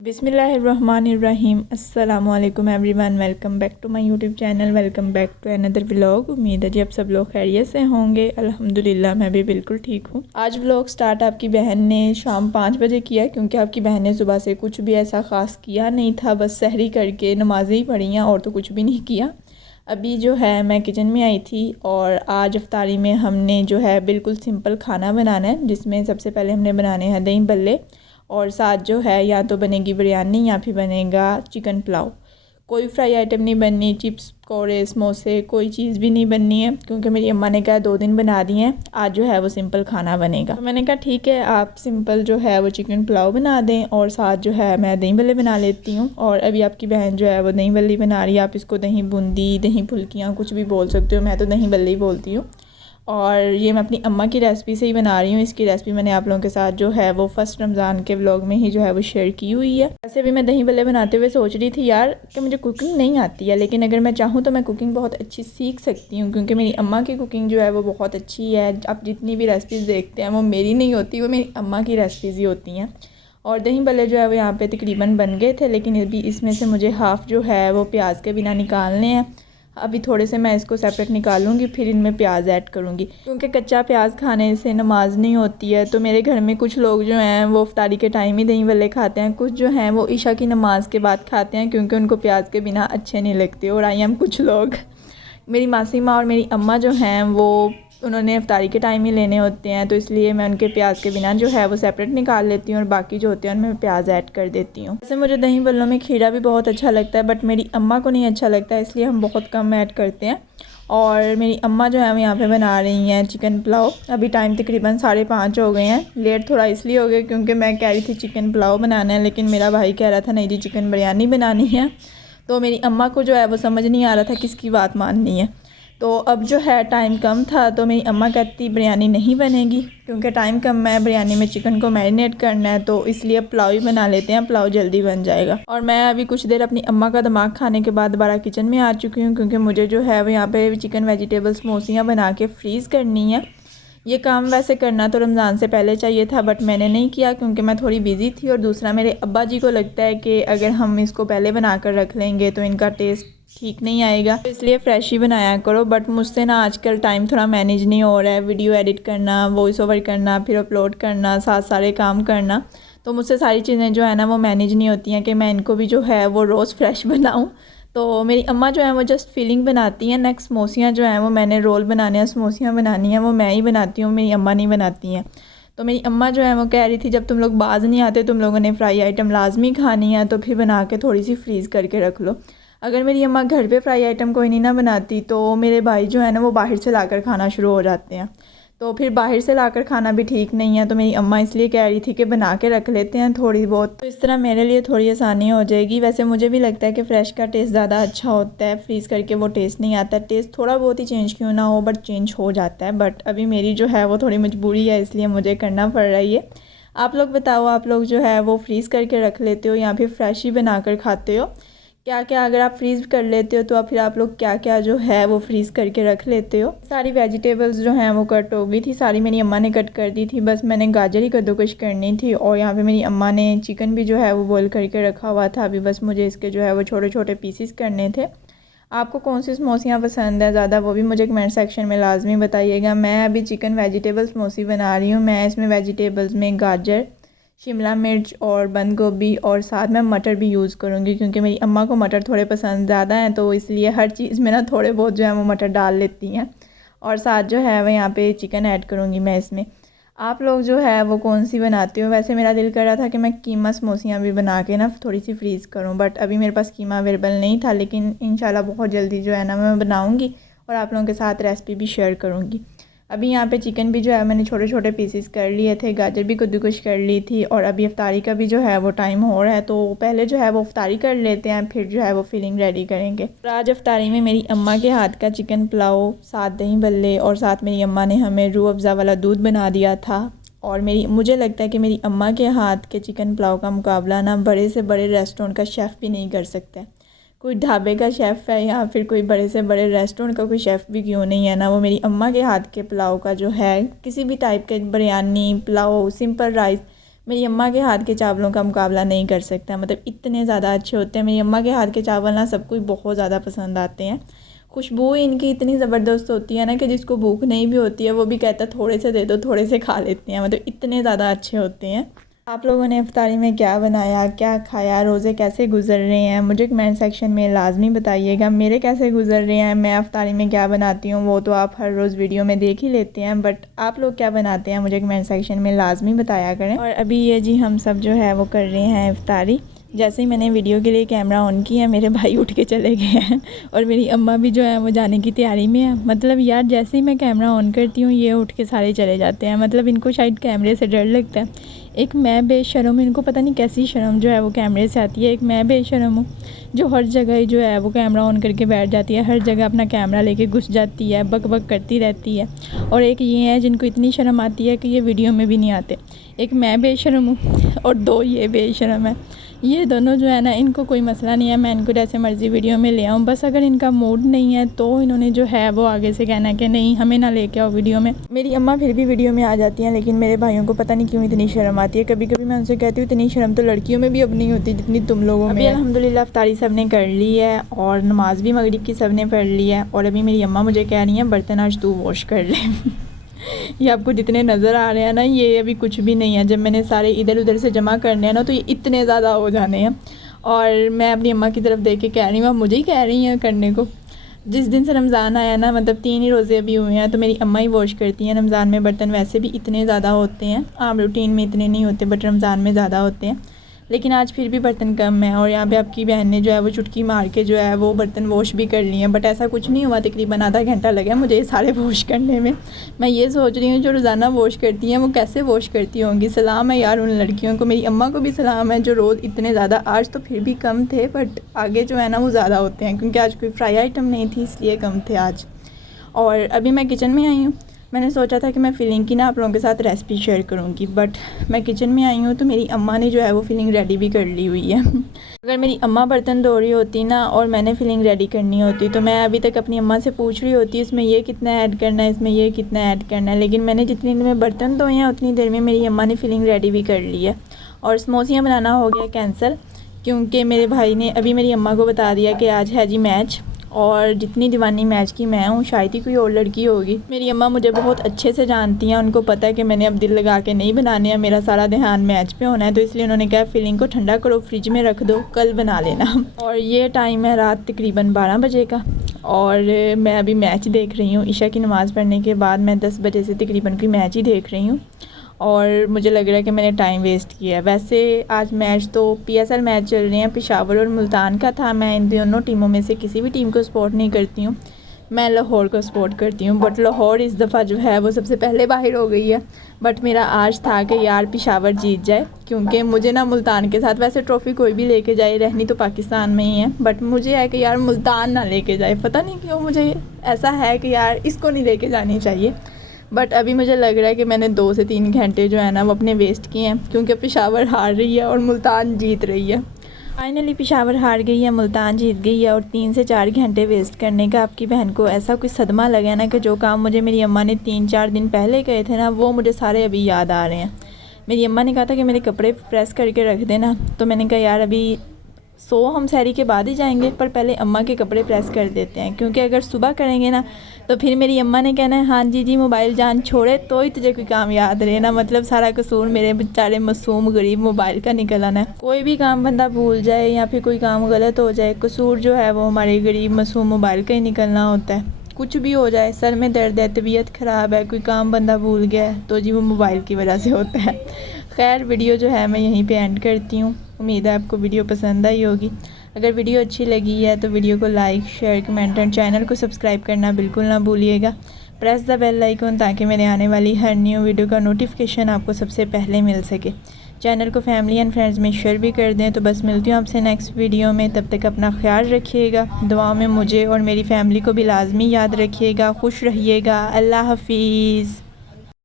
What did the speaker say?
बिस्मिल्लाहिर्रहमानिर्रहीम। अस्सलामुअलैकुम everyone, welcome back to my YouTube channel, welcome back to another vlog. उम्मीद है जी आप सब लोग खैरियत से होंगे। अल्हम्दुलिल्लाह मैं भी बिल्कुल ठीक हूँ। आज व्लॉग स्टार्ट आपकी बहन ने शाम 5 बजे किया, क्योंकि आपकी बहन ने सुबह से कुछ भी ऐसा ख़ास किया नहीं था, बस सहरी करके नमाज़ें ही पढ़ी हैं और तो कुछ भी नहीं किया। अभी जो है मैं किचन में आई थी और आज इफ्तारी में हमने जो है बिल्कुल सिंपल खाना बनाना है, जिसमें सबसे पहले हमने बनाने हैं दही बल्ले और साथ जो है या तो बनेगी बिरयानी या फिर बनेगा चिकन पुलाव। कोई फ्राई आइटम नहीं बननी, चिप्स पकौड़े समोसे कोई चीज़ भी नहीं बननी है, क्योंकि मेरी अम्मा ने कहा 2 दिन बना दिए हैं, आज जो है वो सिंपल खाना बनेगा। तो मैंने कहा ठीक है, आप सिंपल जो है वो चिकन पुलाव बना दें और साथ जो है मैं दही बल्ले बना लेती हूँ। और अभी आपकी बहन जो है वो दही बल्ली बना रही है। आप इसको दही बूंदी, दही फुल्कियाँ कुछ भी बोल सकते हो, मैं तो दही बल्ले ही बोलती हूँ। और ये मैं अपनी अम्मा की रेसिपी से ही बना रही हूँ। इसकी रेसिपी मैंने आप लोगों के साथ जो है वो फर्स्ट रमज़ान के व्लॉग में ही जो है वो शेयर की हुई है। वैसे भी मैं दही बल्ले बनाते हुए सोच रही थी यार कि मुझे कुकिंग नहीं आती है, लेकिन अगर मैं चाहूँ तो मैं कुकिंग बहुत अच्छी सीख सकती हूँ, क्योंकि मेरी अम्मा की कुकिंग जो है वो बहुत अच्छी है। आप जितनी भी रेसिपीज़ देखते हैं वो मेरी नहीं होती, वो मेरी अम्मा की रेसिपीज़ ही होती हैं। और दही बल्ले जो है वो यहाँ पे तकरीबन बन गए थे, लेकिन अभी इसमें से मुझे हाफ़ जो है वो प्याज के बिना निकालने हैं। अभी थोड़े से मैं इसको सेपरेट निकालूंगी, फिर इनमें प्याज ऐड करूँगी, क्योंकि कच्चा प्याज खाने से नमाज नहीं होती है। तो मेरे घर में कुछ लोग जो हैं वो इफ्तारी के टाइम ही दही बल्ले खाते हैं, कुछ जो हैं वो ईशा की नमाज के बाद खाते हैं, क्योंकि उनको प्याज के बिना अच्छे नहीं लगते। और आई एम कुछ लोग, मेरी मासी माँ और मेरी अम्मा जो हैं वो उन्होंने इफ्तारी के टाइम ही लेने होते हैं, तो इसलिए मैं उनके प्याज के बिना जो है वो सेपरेट निकाल लेती हूँ और बाकी जो होते हैं उनमें प्याज ऐड कर देती हूँ। वैसे मुझे दही बल्लों में खीरा भी बहुत अच्छा लगता है, बट मेरी अम्मा को नहीं अच्छा लगता है, इसलिए हम बहुत कम ऐड करते हैं। और मेरी अम्मा जो है वो यहाँ पे बना रही हैं चिकन पुलाव। अभी टाइम तकरीबन 5:30 हो गए हैं। लेट थोड़ा इसलिए हो गया क्योंकि मैं कह रही थी चिकन पुलाव बनाना है, लेकिन मेरा भाई कह रहा था नहीं जी चिकन बिरयानी बनानी है। तो मेरी अम्मा को जो है वो समझ नहीं आ रहा था किसकी बात माननी है। तो अब जो है टाइम कम था, तो मेरी अम्मा कहती बिरयानी नहीं बनेगी, क्योंकि टाइम कम है, बिरयानी में चिकन को मैरिनेट करना है, तो इसलिए पुलाव ही बना लेते हैं, पुलाव जल्दी बन जाएगा। और मैं अभी कुछ देर अपनी अम्मा का दिमाग खाने के बाद दोबारा किचन में आ चुकी हूँ, क्योंकि मुझे जो है वो यहाँ पे चिकन वेजिटेबल समोसियाँ बना के फ्रीज़ करनी है। ये काम वैसे करना तो रमज़ान से पहले चाहिए था, बट मैंने नहीं किया क्योंकि मैं थोड़ी बिज़ी थी। और दूसरा मेरे अब्बा जी को लगता है कि अगर हम इसको पहले बना कर रख लेंगे तो इनका टेस्ट ठीक नहीं आएगा, तो इसलिए फ़्रेश ही बनाया करो। बट मुझसे ना आजकल टाइम थोड़ा मैनेज नहीं हो रहा है, वीडियो एडिट करना, वॉइस ओवर करना, फिर अपलोड करना, साथ सारे काम करना, तो मुझसे सारी चीज़ें जो है ना वो मैनेज नहीं होती हैं कि मैं इनको भी जो है वो रोज़ फ्रेश बनाऊँ। तो मेरी अम्मा जो है वो जस्ट फीलिंग बनाती हैं। नेक्स्ट समोसियाँ जो हैं वो मैंने रोल बनाने हैं, समोसियाँ बनानी हैं, वो मैं ही बनाती हूँ, मेरी अम्मा नहीं बनाती हैं। तो मेरी अम्मा जो है वो कह रही थी जब तुम लोग बाज़ नहीं आते, तुम लोगों ने फ्राई आइटम लाजमी खानी है, तो फिर बना के थोड़ी सी फ्रीज़ करके रख लो। अगर मेरी अम्मा घर पे फ्राई आइटम कोई नहीं ना बनाती, तो मेरे भाई जो है ना वो बाहर से लाकर खाना शुरू हो जाते हैं, तो फिर बाहर से लाकर खाना भी ठीक नहीं है। तो मेरी अम्मा इसलिए कह रही थी कि बना के रख लेते हैं थोड़ी बहुत, तो इस तरह मेरे लिए थोड़ी आसानी हो जाएगी। वैसे मुझे भी लगता है कि फ़्रेश का टेस्ट ज़्यादा अच्छा होता है, फ्रीज़ करके वो टेस्ट नहीं आता। टेस्ट थोड़ा बहुत ही चेंज क्यों ना हो, बट चेंज हो जाता है। बट अभी मेरी जो है वो थोड़ी मजबूरी है, इसलिए मुझे करना पड़ रही है। आप लोग बताओ, आप लोग जो है वो फ्रीज़ करके रख लेते हो या फिर फ्रेश ही बना कर खाते हो? क्या क्या अगर आप फ्रीज़ कर लेते हो तो फिर आप लोग क्या क्या जो है वो फ्रीज़ करके रख लेते हो? सारी वेजिटेबल्स जो हैं वो कट हो गई थी, सारी मेरी अम्मा ने कट कर दी थी, बस मैंने गाजर ही कद्दूकश करनी थी। और यहाँ पे मेरी अम्मा ने चिकन भी जो है वो बॉईल करके रखा हुआ था, अभी बस मुझे इसके जो है वो छोटे छोटे पीसीस करने थे। आपको कौन सी समोसियाँ पसंद है ज़्यादा, वो भी मुझे कमेंट सेक्शन में लाजमी बताइएगा। मैं अभी चिकन वेजिटेबल समोसी बना रही हूँ। मैं इसमें वेजिटेबल्स में गाजर, शिमला मिर्च और बंद गोभी और साथ में मटर भी यूज़ करूँगी, क्योंकि मेरी अम्मा को मटर थोड़े पसंद ज़्यादा हैं, तो इसलिए हर चीज़ में ना थोड़े बहुत जो है वो मटर डाल लेती हैं। और साथ जो है वह यहाँ पे चिकन ऐड करूँगी मैं इसमें। आप लोग जो है वो कौन सी बनाते हो? वैसे मेरा दिल कर रहा था कि मैं कीमा समोसियाँ भी बना के ना थोड़ी सी फ्रीज़ करूँ, बट अभी मेरे पास कीमा अवेलेबल नहीं था, लेकिन इंशाल्लाह बहुत जल्दी जो है ना मैं बनाऊँगी और आप लोगों के साथ रेसिपी भी शेयर करूँगी। अभी यहाँ पे चिकन भी जो है मैंने छोटे छोटे पीसेस कर लिए थे, गाजर भी कद्दूकश कर ली थी, और अभी इफ्तारी का भी जो है वो टाइम हो रहा है, तो पहले जो है वो इफ्तारी कर लेते हैं, फिर जो है वो फिलिंग रेडी करेंगे। और आज इफ्तारी में मेरी अम्मा के हाथ का चिकन पुलाव, साथ दही बल्ले और साथ मेरी अम्मा ने हमें रूह अफ़ज़ा वाला दूध बना दिया था। और मुझे लगता है कि मेरी अम्मा के हाथ के चिकन पुलाव का मुकाबला ना बड़े से बड़े रेस्टोरेंट का शेफ़ भी नहीं कर सकता है। कोई ढाबे का शेफ़ है या फिर कोई बड़े से बड़े रेस्टोरेंट का कोई शेफ़ भी क्यों नहीं है ना, वो मेरी अम्मा के हाथ के पुलाव का जो है, किसी भी टाइप के बिरयानी पुलाव सिंपल राइस मेरी अम्मा के हाथ के चावलों का मुकाबला नहीं कर सकता, मतलब इतने ज़्यादा अच्छे होते हैं। मेरी अम्मा के हाथ के चावल ना सबको बहुत ज़्यादा पसंद आते हैं। खुशबू इनकी इतनी ज़बरदस्त होती है ना कि जिसको भूख नहीं भी होती है वो भी कहता है थोड़े से दे दो, थोड़े से खा लेते हैं, मतलब इतने ज़्यादा अच्छे होते हैं। आप लोगों ने इफ्तारी में क्या बनाया, क्या खाया, रोज़े कैसे गुजर रहे हैं, मुझे कमेंट सेक्शन में लाजमी बताइएगा। मेरे कैसे गुजर रहे हैं, मैं इफ्तारी में क्या बनाती हूँ वो तो आप हर रोज़ वीडियो में देख ही लेते हैं, बट आप लोग क्या बनाते हैं मुझे कमेंट सेक्शन में लाजमी बताया करें। और अभी ये जी हम सब जो है वो कर रहे हैं इफ्तारी। जैसे ही मैंने वीडियो के लिए कैमरा ऑन किया मेरे भाई उठ के चले गए हैं और मेरी अम्मा भी जो है वो जाने की तैयारी में है। मतलब यार जैसे ही मैं कैमरा ऑन करती हूँ ये उठ के सारे चले जाते हैं, मतलब इनको शायद कैमरे से डर लगता है। एक मैं बेशरम, इनको पता नहीं कैसी शर्म जो है वो कैमरे से आती है। एक मैं बेशरम हूँ जो हर जगह जो है वो कैमरा ऑन करके बैठ जाती है, हर जगह अपना कैमरा लेके घुस जाती है, बक बक करती रहती है। और एक ये है जिनको इतनी शर्म आती है कि ये वीडियो में भी नहीं आते। एक मैं बेशरम हूँ और दो ये बेशरम है। ये दोनों जो है ना इनको कोई मसला नहीं है, मैं इनको जैसे मर्ज़ी वीडियो में ले आऊँ, बस अगर इनका मूड नहीं है तो इन्होंने जो है वो आगे से कहना है कि नहीं हमें ना लेके आओ वीडियो में। मेरी अम्मा फिर भी वीडियो में आ जाती हैं, लेकिन मेरे भाइयों को पता नहीं क्यों इतनी शर्म आती है। कभी कभी मैं उनसे कहती हूँ इतनी शर्म तो लड़कियों में भी अब नहीं होती जितनी तुम लोगों में। अल्हम्दुलिल्लाह इफ्तारी सब ने कर ली है और नमाज भी मगरिब की सब ने पढ़ ली है। और अभी मेरी अम्मा मुझे कह रही हैं बर्तन आज तू वॉश कर ले ये आपको जितने नज़र आ रहे हैं ना ये अभी कुछ भी नहीं है। जब मैंने सारे इधर उधर से जमा करने हैं ना तो ये इतने ज़्यादा हो जाने हैं। और मैं अपनी अम्मा की तरफ देख के कह रही हूँ, आप मुझे ही कह रही हैं करने को। जिस दिन से रमज़ान आया ना, मतलब 3 ही रोज़े अभी हुए हैं, तो मेरी अम्मा ही वॉश करती हैं। रमज़ान में बर्तन वैसे भी इतने ज़्यादा होते हैं, आम रूटीन में इतने नहीं होते बट रमज़ान में ज़्यादा होते हैं। लेकिन आज फिर भी बर्तन कम है और यहाँ पे आपकी बहन ने जो है वो चुटकी मार के जो है वो बर्तन वॉश भी कर लिए हैं। बट ऐसा कुछ नहीं हुआ, तकरीबन आधा घंटा लगा मुझे ये सारे वॉश करने में। मैं ये सोच रही हूँ जो रोज़ाना वॉश करती हैं वो कैसे वॉश करती होंगी। सलाम है यार उन लड़कियों को, मेरी अम्मा को भी सलाम है जो रोज़ इतने ज़्यादा, आज तो फिर भी कम थे बट आगे जो है ना वो ज़्यादा होते हैं, क्योंकि आज कोई फ्राई आइटम नहीं थी इसलिए कम थे आज। और अभी मैं किचन में आई हूँ, मैंने सोचा था कि मैं फिलिंग की ना आप लोगों के साथ रेसिपी शेयर करूँगी, बट मैं किचन में आई हूँ तो मेरी अम्मा ने जो है वो फिलिंग रेडी भी कर ली हुई है अगर मेरी अम्मा बर्तन धो रही होती ना और मैंने फिलिंग रेडी करनी होती तो मैं अभी तक अपनी अम्मा से पूछ रही होती इसमें ये कितना ऐड करना है, इसमें ये कितना ऐड करना है। लेकिन मैंने जितनी देर में बर्तन धोए हैं उतनी देर में मेरी अम्मा ने फिलिंग रेडी भी कर ली है। और समोसियाँ बनाना हो गया कैंसिल, क्योंकि मेरे भाई ने अभी मेरी अम्मा को बता दिया कि आज है जी मैच, और जितनी दीवानी मैच की मैं हूँ शायद ही कोई और लड़की होगी। मेरी अम्मा मुझे बहुत अच्छे से जानती हैं, उनको पता है कि मैंने अब दिल लगा के नहीं बनाने हैं, मेरा सारा ध्यान मैच पे होना है। तो इसलिए उन्होंने कहा फिलिंग को ठंडा करो, फ्रिज में रख दो, कल बना लेना। और ये टाइम है रात तकरीबन 12 बजे का और मैं अभी मैच देख रही हूँ। ईशा की नमाज़ पढ़ने के बाद मैं 10 बजे से तकरीबन कोई मैच ही देख रही हूँ और मुझे लग रहा है कि मैंने टाइम वेस्ट किया है। वैसे आज मैच तो PSL मैच चल रहे हैं, पेशावर और मुल्तान का था। मैं इन दोनों टीमों में से किसी भी टीम को सपोर्ट नहीं करती हूँ, मैं लाहौर को सपोर्ट करती हूँ। बट लाहौर इस दफ़ा जो है वो सबसे पहले बाहर हो गई है। बट मेरा आज था कि यार पेशावर जीत जाए, क्योंकि मुझे ना मुल्तान के साथ, वैसे ट्रॉफ़ी कोई भी लेके जाए, रहनी तो पाकिस्तान में ही है, बट मुझे है कि यार मुल्तान ना लेके जाए। पता नहीं क्यों मुझे ऐसा है कि यार इसको नहीं लेके जानी चाहिए। बट अभी मुझे लग रहा है कि मैंने 2 से 3 घंटे जो है ना वो अपने वेस्ट किए हैं, क्योंकि पेशावर हार रही है और मुल्तान जीत रही है। फाइनली पेशावर हार गई है, मुल्तान जीत गई है और 3 से 4 घंटे वेस्ट करने का आपकी बहन को ऐसा कुछ सदमा लगा ना कि जो काम मुझे मेरी अम्मा ने 3-4 दिन पहले कहे थे ना वो मुझे सारे अभी याद आ रहे हैं। मेरी अम्मा ने कहा था कि मेरे कपड़े प्रेस करके रख देना, तो मैंने कहा यार अभी हम सहरी के बाद ही जाएंगे, पर पहले अम्मा के कपड़े प्रेस कर देते हैं, क्योंकि अगर सुबह करेंगे ना तो फिर मेरी अम्मा ने कहना है हाँ जी मोबाइल जान छोड़े तो ही तुझे कोई काम याद रहे ना। मतलब सारा कसूर मेरे बेचारे मासूम गरीब मोबाइल का निकल आना है। कोई भी काम बंदा भूल जाए या फिर कोई काम गलत हो जाए, कसूर जो है वो हमारे गरीब मासूम मोबाइल का ही निकलना होता है। कुछ भी हो जाए, सर में दर्द है, तबीयत ख़राब है, कोई काम बंदा भूल गया है तो जी वो मोबाइल की वजह से होता है। खैर वीडियो जो है मैं यहीं पे एंड करती हूँ। उम्मीद है आपको वीडियो पसंद आई होगी। अगर वीडियो अच्छी लगी है तो वीडियो को like, share, comment and channel को सब्सक्राइब करना बिल्कुल ना भूलिएगा। प्रेस द बेल आइकन ताकि मेरे आने वाली हर न्यू वीडियो का नोटिफिकेशन आपको सबसे पहले मिल सके। चैनल को फैमिली एंड फ्रेंड्स में शेयर भी कर दें। तो बस मिलती हूँ आपसे नेक्स्ट वीडियो में, तब तक अपना ख्याल रखिएगा। दुआओं में मुझे और मेरी फैमिली को भी लाजमी याद रखिएगा। खुश रहिएगा। अल्लाह हाफिज़।